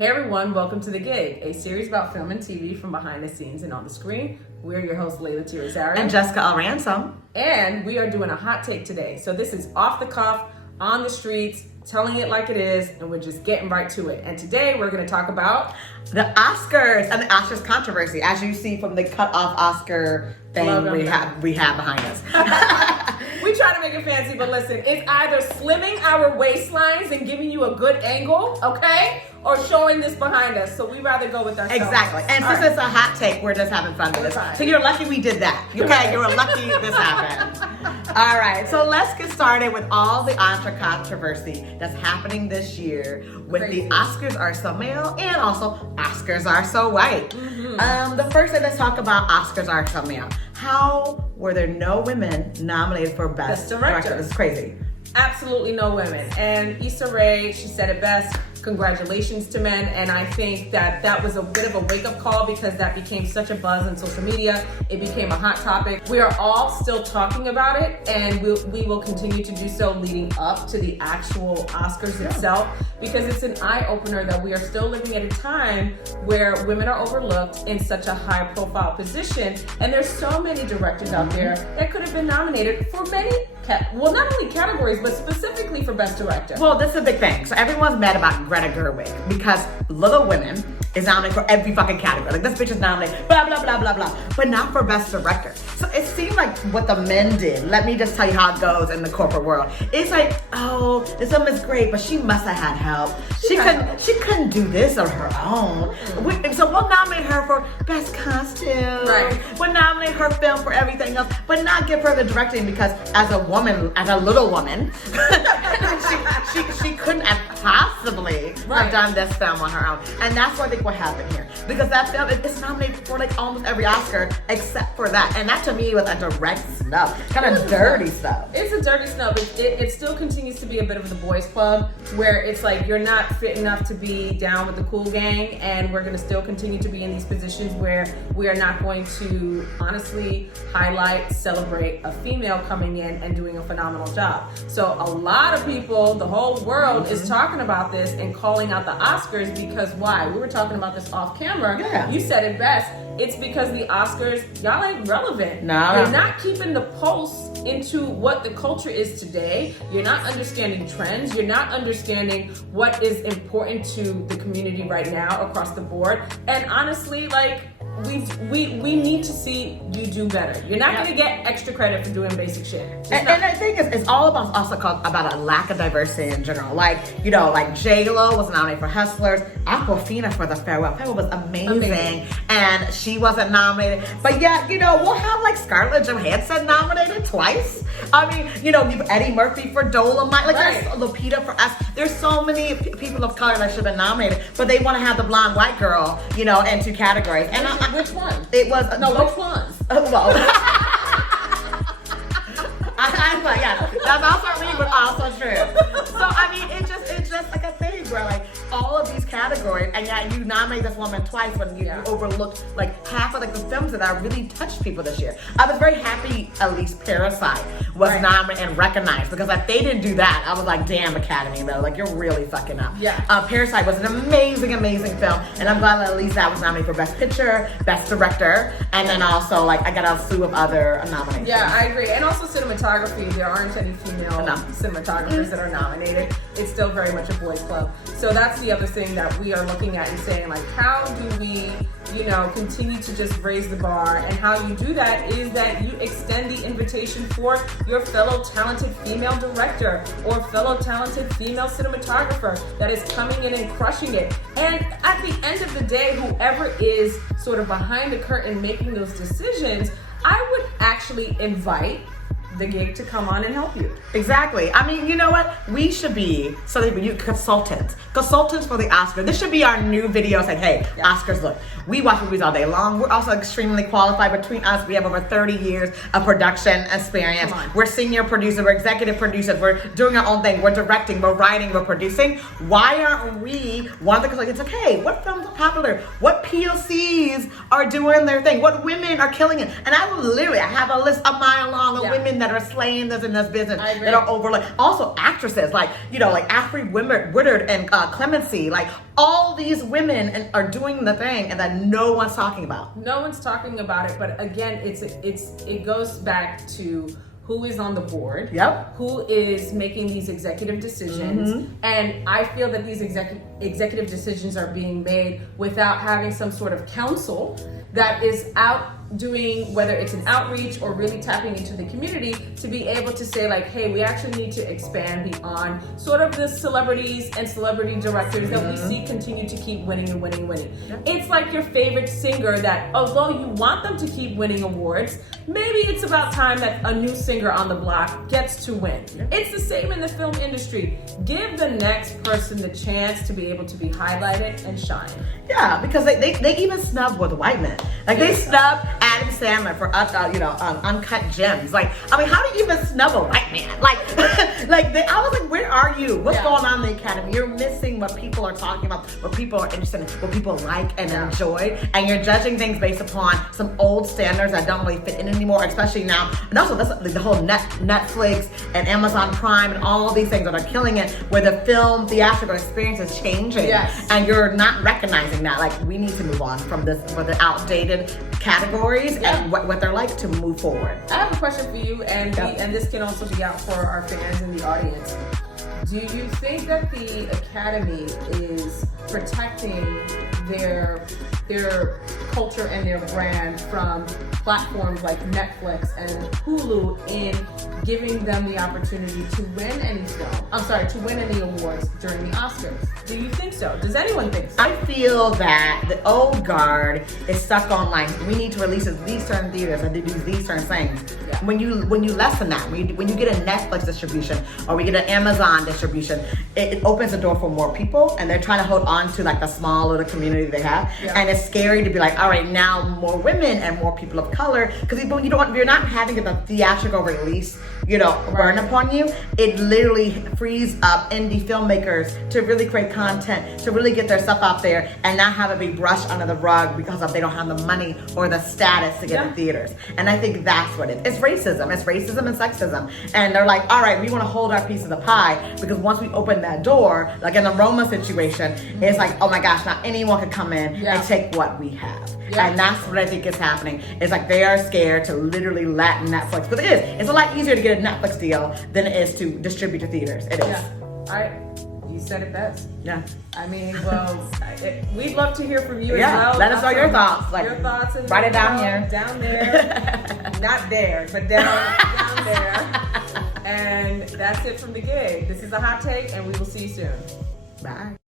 Hey everyone, welcome to The Gig, a series about film and TV from behind the scenes and on the screen. We're your hosts, Leyla and Jessica L. Ransom. And we are doing a hot take today. So this is off the cuff, on the streets, telling it like it is, and we're just getting right to it. And today we're going to talk about the Oscars and the Oscars controversy, as you see from the cut off Oscar thing we have behind us. We try to make it fancy, but listen, it's either slimming our waistlines and giving you a good angle, okay? Or showing this behind us. So we rather go with ourselves. Exactly. And since it's a hot take, we're just having fun with this. So you're lucky we did that. Okay, you're lucky this happened. All right, so let's get started with all the Oscar controversy that's happening this year with the Oscars are so male and also Oscars are so white. Mm-hmm. The first thing, let's talk about Oscars are so male. How were there no women nominated for Best Director? This is crazy. Absolutely no women. And Issa Rae, she said it best. Congratulations to men. And I think that was a bit of a wake-up call because that became such a buzz on social media. It became a hot topic. We are all still talking about it, and we will continue to do so leading up to the actual Oscars itself, because it's an eye-opener that we are still living at a time where women are overlooked in such a high-profile position. And there's so many directors out there that could have been nominated for many, not only categories, but specifically for Best Director. Well, this is a big thing. So everyone's mad about Greta Gerwig because Little Women is nominated for every fucking category. Like, this bitch is nominated, blah, blah, blah, blah, blah, but not for Best Director. So it seemed like what the men did. Let me just tell you how it goes in the corporate world. It's like, oh, this woman is great, but she must have had help. She couldn't do this on her own. So we'll nominate her for Best Costume. Right. We'll nominate her film for everything else, but not give her the directing because as a woman, as a little woman, she couldn't have possibly have done this film on her own. And that's what I think what happened here. Because that film is nominated for like almost every Oscar except for that. And that to me was a direct snub. Kind of dirty snub. It's a dirty snub. It still continues to be a bit of the boys club where it's like you're not fit enough to be down with the cool gang, and we're going to still continue to be in these positions where we are not going to honestly highlight, celebrate a female coming in and doing a phenomenal job. So a lot of people, the whole world is talking about this and calling out the Oscars because why? We were talking about this off camera. Yeah. You said it best. It's because the Oscars, y'all ain't relevant. No. You're not keeping the pulse into what the culture is today. You're not understanding trends. You're not understanding what is important to the community right now across the board. And honestly, like, we need to see you do better. You're not going to get extra credit for doing basic shit. And the thing is, it's all about also about a lack of diversity in general. Like, you know, like J-Lo was nominated for Hustlers, Aquafina for The Farewell. Farewell was amazing. And she wasn't nominated. But yet, you know, we'll have like Scarlett Johansson nominated twice. I mean, you know, Eddie Murphy for Dolomite, like there's Lupita for Us. There's so many people of color that should have been nominated, but they want to have the blonde white girl, you know, in two categories. And which one? It was which ones? Well, yeah, that's also me, but also true. So I mean, it's just like a thing where like all of these categories, and yet you nominate this woman twice when you overlooked like half of like the films that really touched people this year. I was very happy at least Parasite was nominated and recognized, because if they didn't do that, I was like, damn, Academy, though, like you're really fucking up. Yeah. Parasite was an amazing film, and I'm glad that at least that was nominated for Best Picture, Best Director, and then also like I got a slew of other nominations. Yeah, I agree. And also cinematography, there aren't any female cinematographers that are nominated. It's still very much a boys club. So that's the other thing that we are looking at and saying, like, how do we, you know, continue to just raise the bar? And how you do that is that you extend the invitation for your fellow talented female director or fellow talented female cinematographer that is coming in and crushing it. And at the end of the day, whoever is sort of behind the curtain making those decisions, I would actually invite The Gig to come on and help you. Exactly. I mean, you know what? We should be consultants for the Oscars. This should be our new video saying, hey, Oscars, look, we watch movies all day long. We're also extremely qualified. Between us, we have over 30 years of production experience. We're senior producers, we're executive producers, we're doing our own thing, we're directing, we're writing, we're producing. Why aren't we one of the consultants? It's okay, what films are popular? What POCs are doing their thing? What women are killing it? And I have a list a mile long of women that are slaying this in this business, that are overlooked. Also actresses actresses, like, like Afri Woodard and Clemency, like all these women are doing the thing and that no one's talking about. No one's talking about it, but again, it goes back to who is on the board, who is making these executive decisions, and I feel that these executive decisions are being made without having some sort of council that is out doing, whether it's an outreach or really tapping into the community to be able to say like, hey, we actually need to expand beyond sort of the celebrities and celebrity directors that we see continue to keep winning and winning and winning. It's like your favorite singer that, although you want them to keep winning awards, maybe it's about time that a new singer on the block gets to win. It's the same in the film industry. Give the next person the chance to be able to be highlighted and shine. Yeah, because they even snub with white men. Like they snub Adam Sandler for Uncut Gems. Like, I mean, how do you even snub a white man? Like, I was like, where are you? What's going on in the Academy? You're missing what people are talking about, what people are interested in, what people like and enjoy, and you're judging things based upon some old standards that don't really fit in anymore, especially now. And also, that's the whole Netflix and Amazon Prime and all these things that are killing it, where the film theatrical experience is changing, and you're not recognizing that. Like, we need to move on from this, for the outdated categories and what they're like to move forward. I have a question for you, and and this can also be out for our fans in the audience. Do you think that the Academy is protecting their culture and their brand from platforms like Netflix and Hulu in giving them the opportunity to win any awards during the Oscars? Do you think so? Does anyone think so? I feel that the old guard is stuck on like, we need to release these certain theaters and do these certain things. When you lessen that, when you get a Netflix distribution or we get an Amazon distribution, it opens the door for more people, and they're trying to hold on to like the small little community they have. And it's scary to be like, all right, now more women and more people of color, because you're not having the theatrical release, burn upon you. It literally frees up indie filmmakers to really create content, to really get their stuff out there and not have it be brushed under the rug because they don't have the money or the status to get in theaters. And I think that's what it is. It's racism. It's racism and sexism. And they're like, all right, we want to hold our piece of the pie, because once we open that door, like in the Roma situation, it's like, oh my gosh, now anyone can come in and take what we have. And that's what I think is happening. It's like they are scared to literally let Netflix, but it's a lot easier to get a Netflix deal than it is to distribute to theaters. It is. You said it best. Yeah. I mean, well, we'd love to hear from you as well. Let us know your thoughts. Your thoughts. And write it down here. Down there. Not there, but down there. And that's it from the gig. This is a hot take, and we will see you soon. Bye.